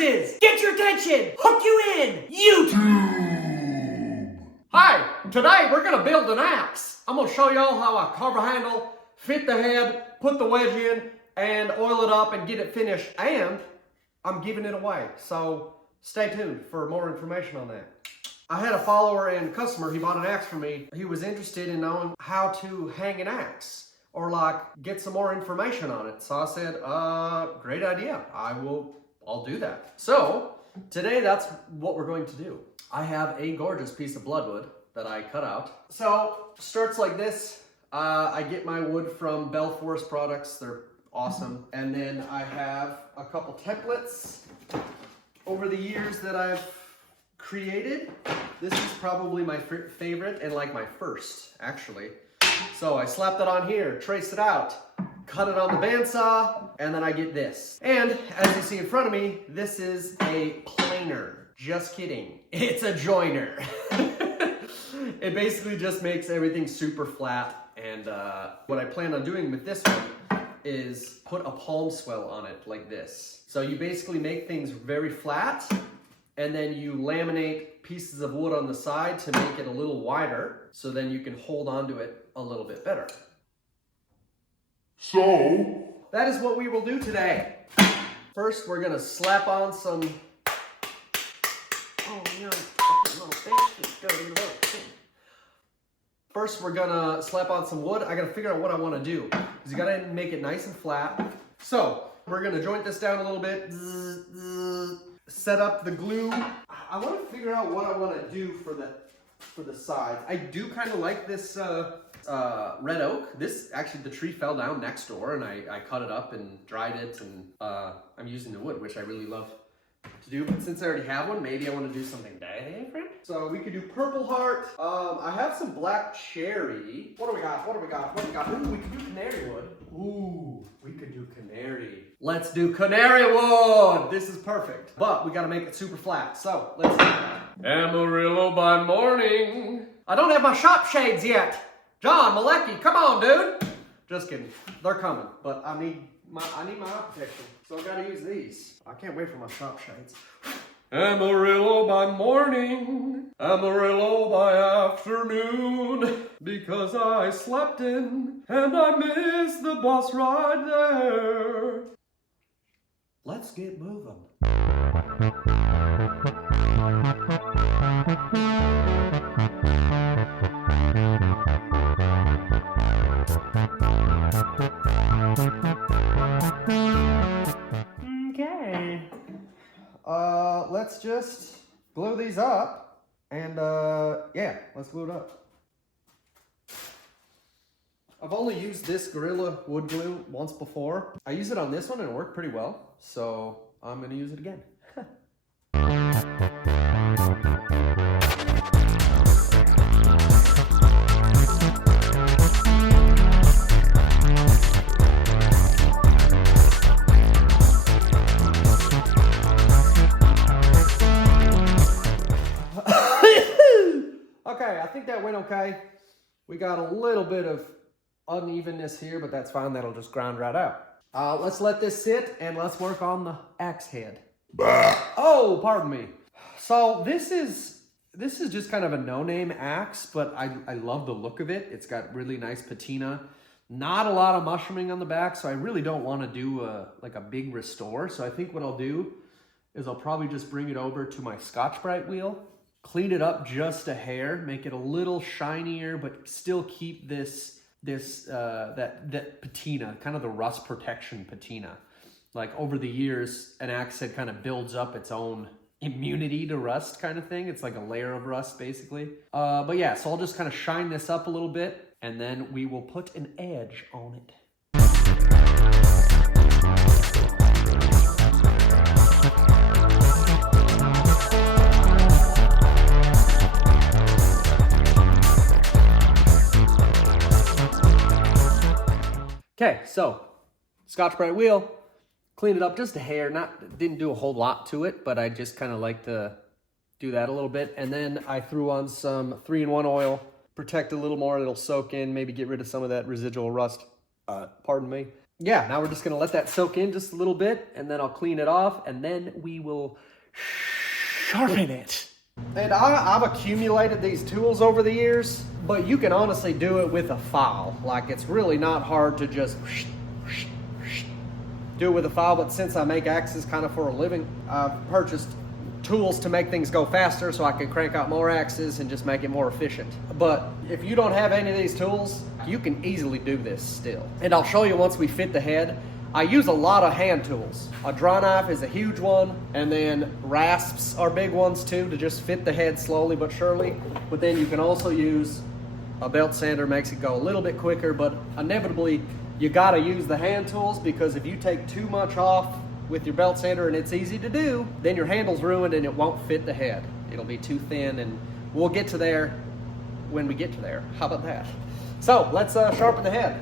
noises! Get your attention! Hook you in! YouTube! Hi, today we're gonna build an axe. I'm gonna show y'all how I carve a handle, fit the head, put the wedge in, and oil it up and get it finished. And I'm giving it away, so stay tuned for more information on that. I had a follower and customer, he bought an axe from me. He was interested in knowing how to hang an axe or like get some more information on it. So I said, great idea. I'll do that. So today that's what we're going to do. I have a gorgeous piece of bloodwood that I cut out. So starts like this. I get my wood from Bell Forest Products. They're awesome. And then I have a couple templates over the years that I've created. This is probably my favorite and like my first, actually. So I slap that on here, trace it out, cut it on the bandsaw, and then I get this. And as you see in front of me, this is a planer. Just kidding. It's a joiner. It basically just makes everything super flat. And what I plan on doing with this one is put a palm swell on it like this. So you basically make things very flat, and then you laminate pieces of wood on the side to make it a little wider, so then you can hold onto it a little bit better. So that is what we will do today. First, we're gonna slap on some, First, we're gonna slap on some wood. I gotta figure out what I wanna do, because you gotta make it nice and flat. So we're gonna joint this down a little bit, set up the glue. I want to figure out what I want to do for the sides. I do kind of like this red oak. This, actually, the tree fell down next door, and I cut it up and dried it, and I'm using the wood, which I really love to do. But since I already have one, maybe I want to do something different. So we could do purple heart. I have some black cherry. What do we got? Ooh, we could do canary wood. Ooh, we could do canary. Let's do canary wood. This is perfect. But we got to make it super flat. So let's do that. Amarillo by morning. I don't have my shop shades yet. John Malecki, come on, dude. Just kidding. They're coming, but I need my eye protection, so I gotta use these. I can't wait for my shop shades. Amarillo by morning, Amarillo by afternoon, because I slept in and I missed the bus ride there. Let's get moving. Okay. Let's just glue these up, and yeah, let's glue it up. I've only used this Gorilla wood glue once before. I used it on this one and it worked pretty well, so I'm gonna use it again. Okay, I think that went okay. We got a little bit of unevenness here, but that's fine. That'll just grind right out. Let's let this sit and let's work on the axe head. Oh, pardon me. So this is just kind of a no-name axe, but I love the look of it. It's got really nice patina. Not a lot of mushrooming on the back, so I really don't want to do like a big restore. So I think what I'll do is I'll probably just bring it over to my Scotch-Brite wheel, clean it up just a hair, make it a little shinier, but still keep that patina, kind of the rust protection patina. Like over the years, an axe head kind of builds up its own immunity to rust kind of thing. It's like a layer of rust basically. But yeah, so I'll just kind of shine this up a little bit, and then we will put an edge on it. Okay, so Scotch-Brite wheel, cleaned it up just a hair. Didn't do a whole lot to it, but I just kind of like to do that a little bit. And then I threw on some 3-in-1 oil, protect a little more. It'll soak in, maybe get rid of some of that residual rust. Pardon me. yeah, now we're just gonna let that soak in just a little bit, and then I'll clean it off, and then we will sharpen it. And I've accumulated these tools over the years, but you can honestly do it with a file. Like, it's really not hard to just do it with a file, but since I make axes kind of for a living, I've purchased tools to make things go faster so I can crank out more axes and just make it more efficient. But if you don't have any of these tools, you can easily do this still. And I'll show you once we fit the head. I use a lot of hand tools. A draw knife is a huge one, and then rasps are big ones too to just fit the head slowly but surely. But then you can also use a belt sander, makes it go a little bit quicker, but inevitably you gotta use the hand tools, because if you take too much off with your belt sander, and it's easy to do, then your handle's ruined and it won't fit the head. It'll be too thin, and we'll get to there when we get to there. How about that? So let's sharpen the head.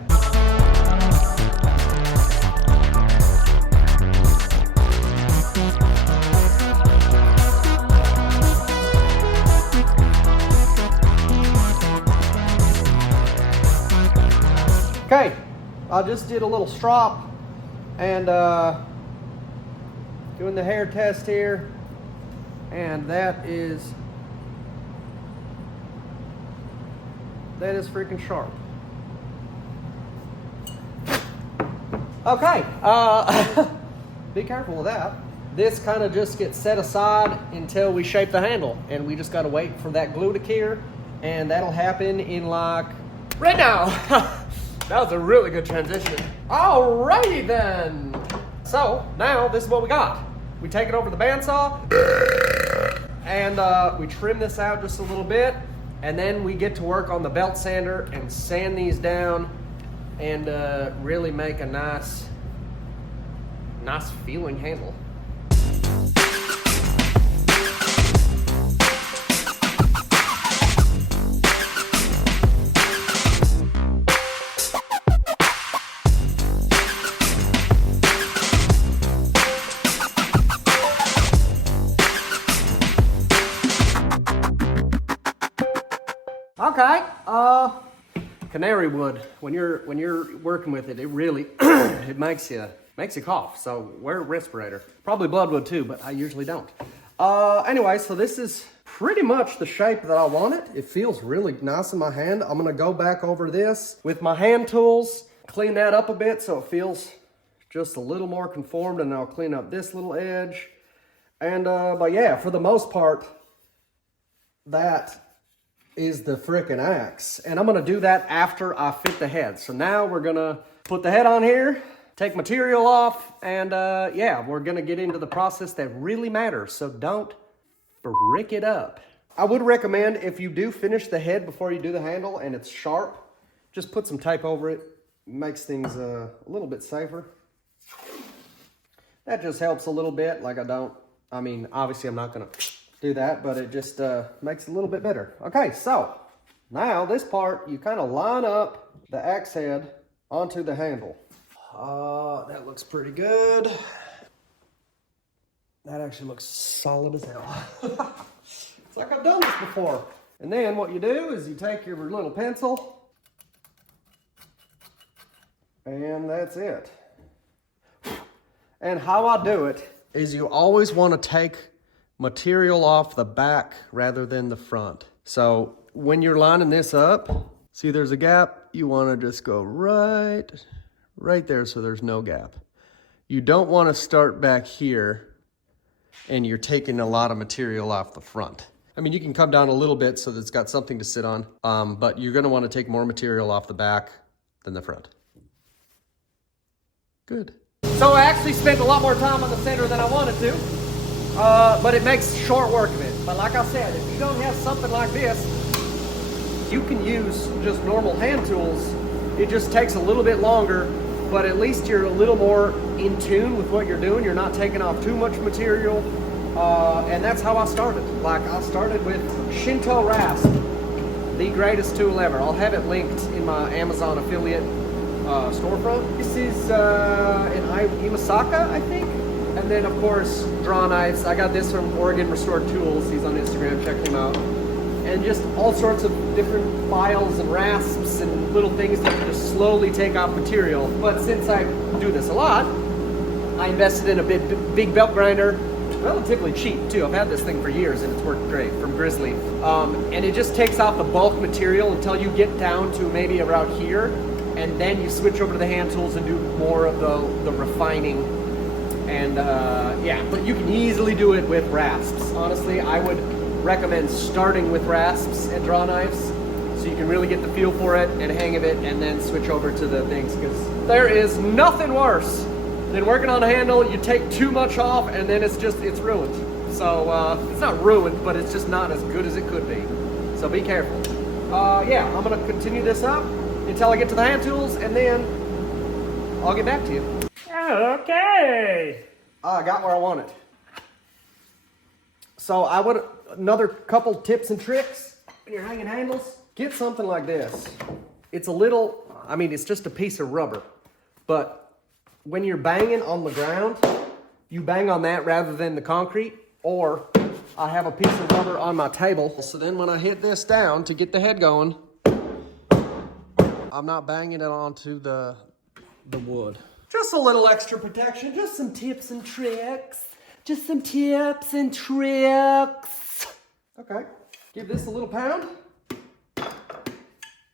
Okay, I just did a little strop and doing the hair test here, and that is freaking sharp. Okay, be careful with that. This kind of just gets set aside until we shape the handle, and we just gotta wait for that glue to cure, and that'll happen in like right now. That was a really good transition. Alrighty then. So now this is what we got. We take it over the bandsaw and we trim this out just a little bit, and then we get to work on the belt sander and sand these down and really make a nice feeling handle. Okay, canary wood, when you're working with it, it really it makes you cough. So wear a respirator. Probably bloodwood too, but I usually don't. Anyway, so this is pretty much the shape that I want it. It feels really nice in my hand. I'm gonna go back over this with my hand tools, clean that up a bit so it feels just a little more conformed, and I'll clean up this little edge. And but yeah, for the most part, that is the frickin' axe. And I'm gonna do that after I fit the head. So now we're gonna put the head on here, take material off, and yeah, we're gonna get into the process that really matters. So don't frick it up. I would recommend, if you do finish the head before you do the handle and it's sharp, just put some tape over it. Makes things a little bit safer. That just helps a little bit. Like I mean, obviously I'm not gonna do that, but it just makes it a little bit better. Okay, so now this part, you kind of line up the axe head onto the handle. That looks pretty good. That actually looks solid as hell. It's like I've done this before. And then what you do is you take your little pencil, and that's it. And how I do it is you always want to take material off the back rather than the front. So when you're lining this up, see there's a gap, you want to just go right there so there's no gap. You don't want to start back here and you're taking a lot of material off the front. I mean, you can come down a little bit so that it's got something to sit on, but you're going to want to take more material off the back than the front. Good. So I actually spent a lot more time on the center than I wanted to. But it makes short work of it. But like I said, if you don't have something like this, you can use just normal hand tools. It just takes a little bit longer, but at least you're a little more in tune with what you're doing. You're not taking off too much material. And that's how I started. Like, I started with Shinto Rasp, the greatest tool ever. I'll have it linked in my Amazon affiliate storefront. This is in Imasaka, I think. And then, of course, draw knives. I got this from Oregon Restored Tools. He's on Instagram. Check him out. and just all sorts of different files and rasps and little things that just slowly take off material. But since I do this a lot, I invested in a big belt grinder, relatively cheap too. I've had this thing for years and it's worked great, from Grizzly. And it just takes off the bulk material until you get down to maybe around here, and then you switch over to the hand tools and do more of the refining. And yeah, but you can easily do it with rasps. Honestly, I would recommend starting with rasps and draw knives so you can really get the feel for it and hang of it, and then switch over to the things, because there is nothing worse than working on a handle. You take too much off and then it's ruined. So it's not ruined, but it's just not as good as it could be. So be careful. Yeah, I'm gonna continue this up until I get to the hand tools, and then I'll get back to you. Okay. I got where I want it. So another couple tips and tricks when you're hanging handles. Get something like this. It's a little, I mean, it's just a piece of rubber, but when you're banging on the ground, you bang on that rather than the concrete. Or I have a piece of rubber on my table, so then when I hit this down to get the head going, I'm not banging it onto the wood. Just a little extra protection, just some tips and tricks. Just some tips and tricks. Okay, give this a little pound.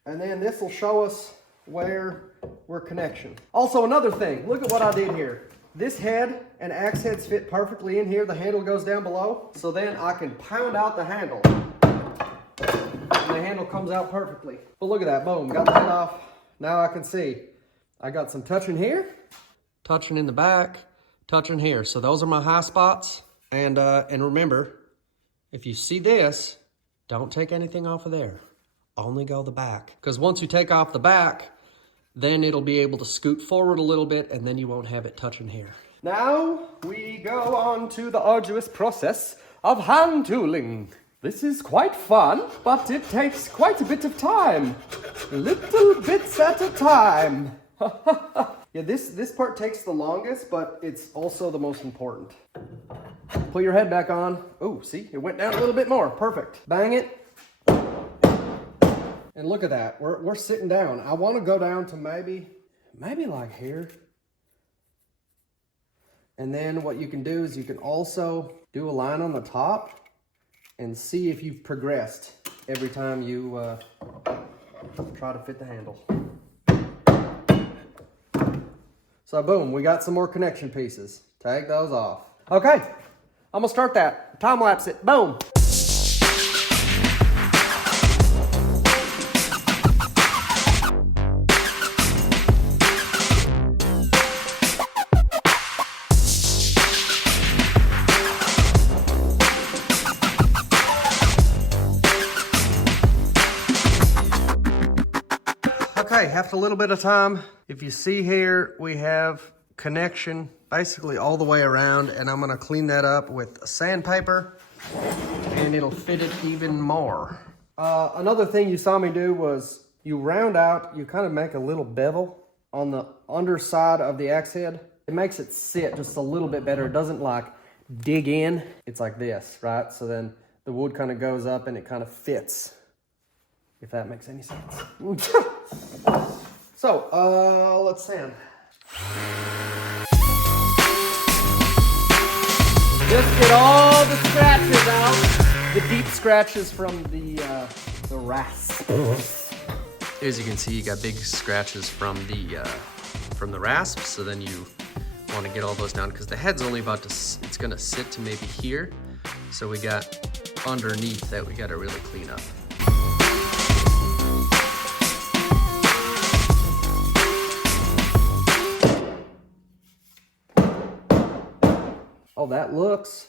And then this will show us where we're connection. Also, another thing, look at what I did here. This head and axe heads fit perfectly in here. The handle goes down below. So then I can pound out the handle. And the handle comes out perfectly. But look at that, boom, got the head off. Now I can see. I got some touching here, touching in the back, touching here. So those are my high spots. And remember, if you see this, don't take anything off of there. Only go the back. Because once you take off the back, then it'll be able to scoot forward a little bit, and then you won't have it touching here. Now we go on to the arduous process of hand tooling. This is quite fun, but it takes quite a bit of time. Little bits at a time. Yeah, this part takes the longest, but it's also the most important. Put your head back on. Oh, see, it went down a little bit more. Perfect. Bang it. And look at that, we're sitting down. I want to go down to maybe like here. And then what you can do is you can also do a line on the top and see if you've progressed every time you try to fit the handle. So boom, we got some more connection pieces. Take those off. Okay, I'm gonna start that. Time lapse it, boom. Okay, after a little bit of time, if you see here, we have connection basically all the way around, and I'm gonna clean that up with sandpaper and it'll fit it even more. Another thing you saw me do was you round out, you kind of make a little bevel on the underside of the axe head. It makes it sit just a little bit better. It doesn't like dig in. It's like this, right? So then the wood kind of goes up and it kind of fits, if that makes any sense. So, let's sand. Just get all the scratches out. The deep scratches from the rasp. As you can see, you got big scratches from the rasp. So then you want to get all those down because the head's only about to, it's gonna sit to maybe here. So we got underneath that we gotta really clean up. Oh, that looks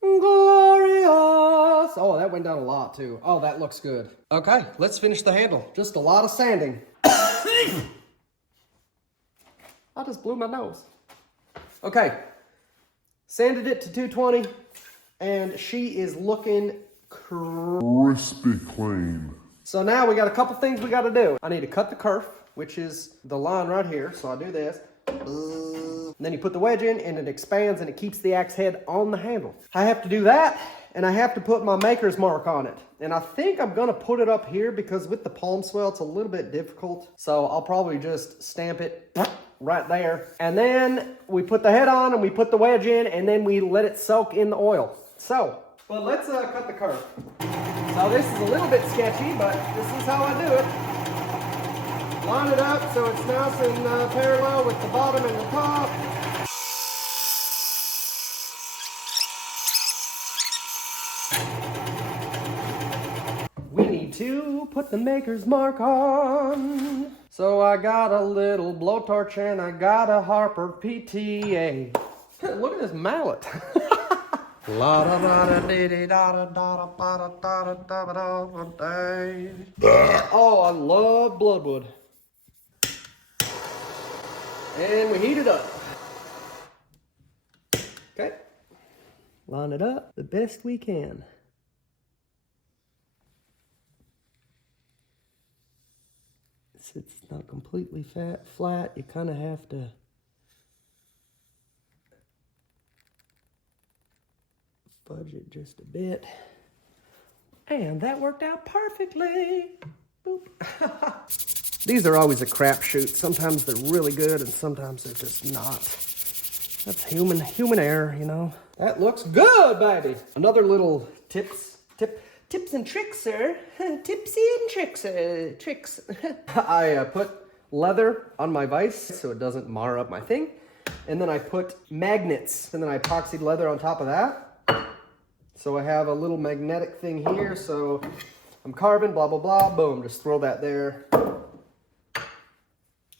glorious. Oh, that went down a lot too. Oh, that looks good. Okay, let's finish the handle. Just a lot of sanding. I just blew my nose. Okay, sanded it to 220, and she is looking crispy clean. So now we got a couple things we got to do. I need to cut the kerf, which is the line right here. So I do this. And then you put the wedge in and it expands and it keeps the axe head on the handle. I have to do that, and I have to put my maker's mark on it. And I think I'm gonna put it up here because with the palm swell, it's a little bit difficult. So I'll probably just stamp it right there. And then we put the head on and we put the wedge in and then we let it soak in the oil. So, well, let's cut the curve. So this is a little bit sketchy, but this is how I do it. Line it up so it's nice and parallel with the bottom and the top. We need to put the maker's mark on. So I got a little blowtorch and I got a Harper PTA. Look at this mallet. Oh, I love bloodwood. And we heat it up. Okay. Line it up the best we can. It's not completely flat. You kind of have to fudge it just a bit. And that worked out perfectly. Boop. These are always a crapshoot. Sometimes they're really good and sometimes they're just not. That's human error, you know. That looks good, baby. Another little tips and tricks, sir. Tipsy and tricks. I put leather on my vise so it doesn't mar up my thing. And then I put magnets and then I epoxied leather on top of that. So I have a little magnetic thing here. So I'm carving, blah, blah, blah, boom. Just throw that there.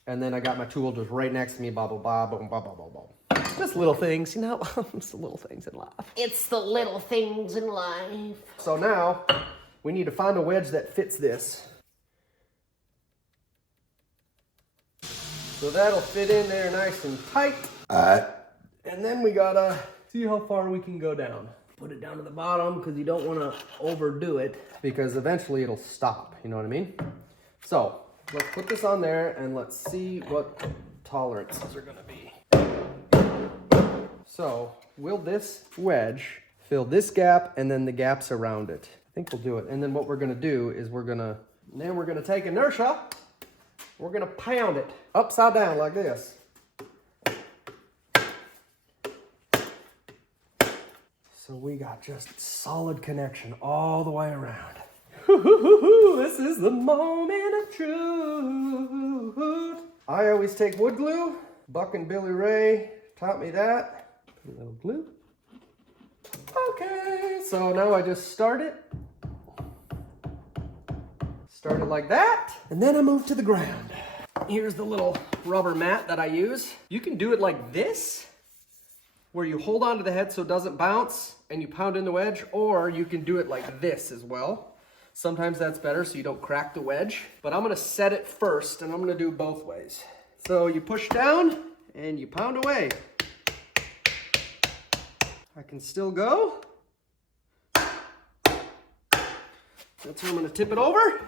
And then I got my tool just right next to me, blah, blah, blah, boom, blah, blah, blah, blah. Just little things, you know, it's the little things in life. It's the little things in life. So now we need to find a wedge that fits this. So that'll fit in there nice and tight. And then we gotta see how far we can go down. Put it down to the bottom because you don't want to overdo it because eventually it'll stop, you know what I mean? So let's put this on there and let's see what tolerances are gonna be. So, will this wedge fill this gap and then the gaps around it? I think we'll do it. And then what we're gonna do is we're gonna take inertia, we're gonna pound it upside down like this. So we got just solid connection all the way around. This is the moment of truth. I always take wood glue. Buck and Billy Ray taught me that. A little glue. Okay, so now I just start it. Start it like that, and then I move to the ground. Here's the little rubber mat that I use. You can do it like this, where you hold on to the head so it doesn't bounce, and you pound in the wedge, or you can do it like this as well. Sometimes that's better so you don't crack the wedge, but I'm gonna set it first, and I'm gonna do both ways. So you push down, and you pound away. I can still go. That's where I'm gonna tip it over.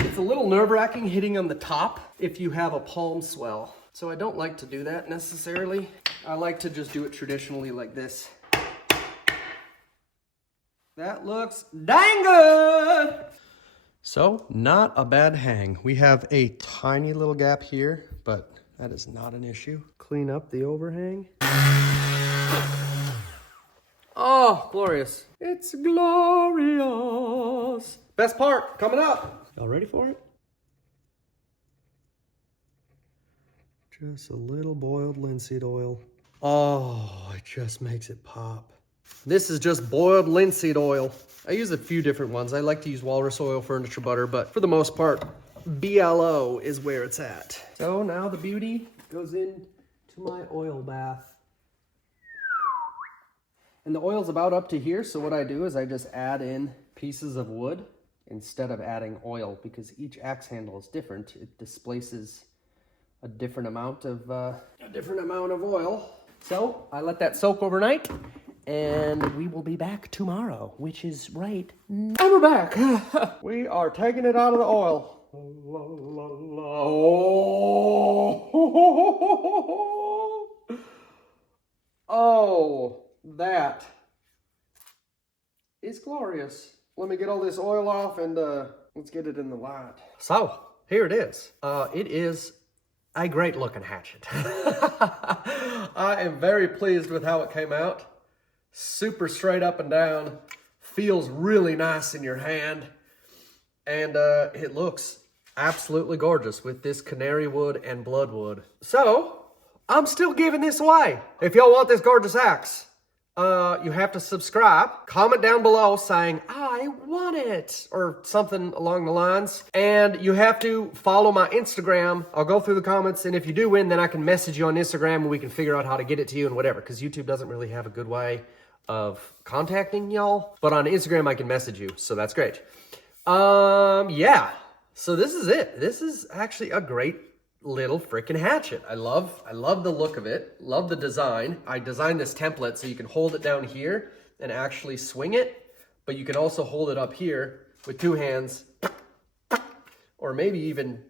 It's a little nerve-wracking hitting on the top if you have a palm swell. So I don't like to do that necessarily. I like to just do it traditionally like this. That looks dang good. So not a bad hang. We have a tiny little gap here, but that is not an issue. Clean up the overhang. Oh, glorious. It's glorious. Best part coming up. Y'all ready for it? Just a little boiled linseed oil. Oh, it just makes it pop. This is just boiled linseed oil. I use a few different ones. I like to use walrus oil, furniture butter, but for the most part, BLO is where it's at. So now the beauty goes into my oil bath. And the oil's about up to here, so what I do is I just add in pieces of wood instead of adding oil because each axe handle is different. It displaces a different amount of oil. So I let that soak overnight, and we will be back tomorrow, which is right now. And we're back. We are taking it out of the oil. Oh, that is glorious. Let me get all this oil off and let's get it in the light. So, here it is. It is a great looking hatchet. I am very pleased with how it came out. Super straight up and down. Feels really nice in your hand. And it looks absolutely gorgeous with this canary wood and bloodwood. So, I'm still giving this away. If y'all want this gorgeous axe, you have to subscribe, comment down below saying, I want it, or something along the lines. And you have to follow my Instagram. I'll go through the comments, and if you do win, then I can message you on Instagram and we can figure out how to get it to you and whatever, because YouTube doesn't really have a good way of contacting y'all. But on Instagram, I can message you, so that's great. Yeah. So this is it. This is actually a great little freaking hatchet. I love the look of it. Love the design. I designed this template so you can hold it down here and actually swing it, but you can also hold it up here with two hands, or maybe even,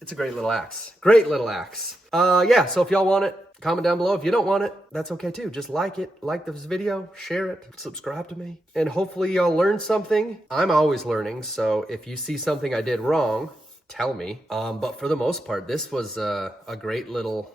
it's a great little axe. Great little axe. Yeah, so if y'all want it, comment down below. If you don't want it, that's okay too. Just like it, like this video, share it, subscribe to me, and hopefully y'all learned something. I'm always learning, so if you see something I did wrong, tell me. But for the most part, this was a great little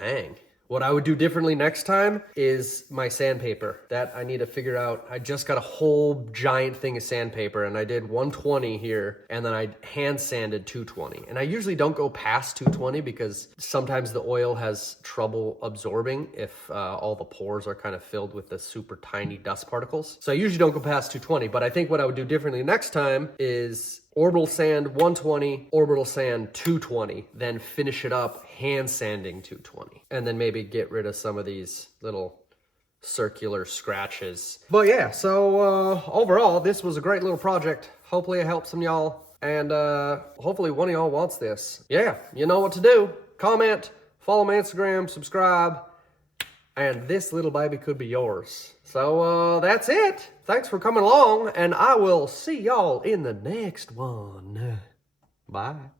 hang. What I would do differently next time is my sandpaper. That I need to figure out. I just got a whole giant thing of sandpaper and I did 120 here and then I hand sanded 220. And I usually don't go past 220 because sometimes the oil has trouble absorbing if all the pores are kind of filled with the super tiny dust particles. So I usually don't go past 220, but I think what I would do differently next time is orbital sand 120, orbital sand 220, then finish it up hand sanding 220, and then maybe get rid of some of these little circular scratches. But yeah, so overall, this was a great little project. Hopefully it helped some y'all, and hopefully one of y'all wants this. Yeah, you know what to do. Comment, follow my Instagram, subscribe, and this little baby could be yours. So that's it. Thanks for coming along, and I will see y'all in the next one. Bye.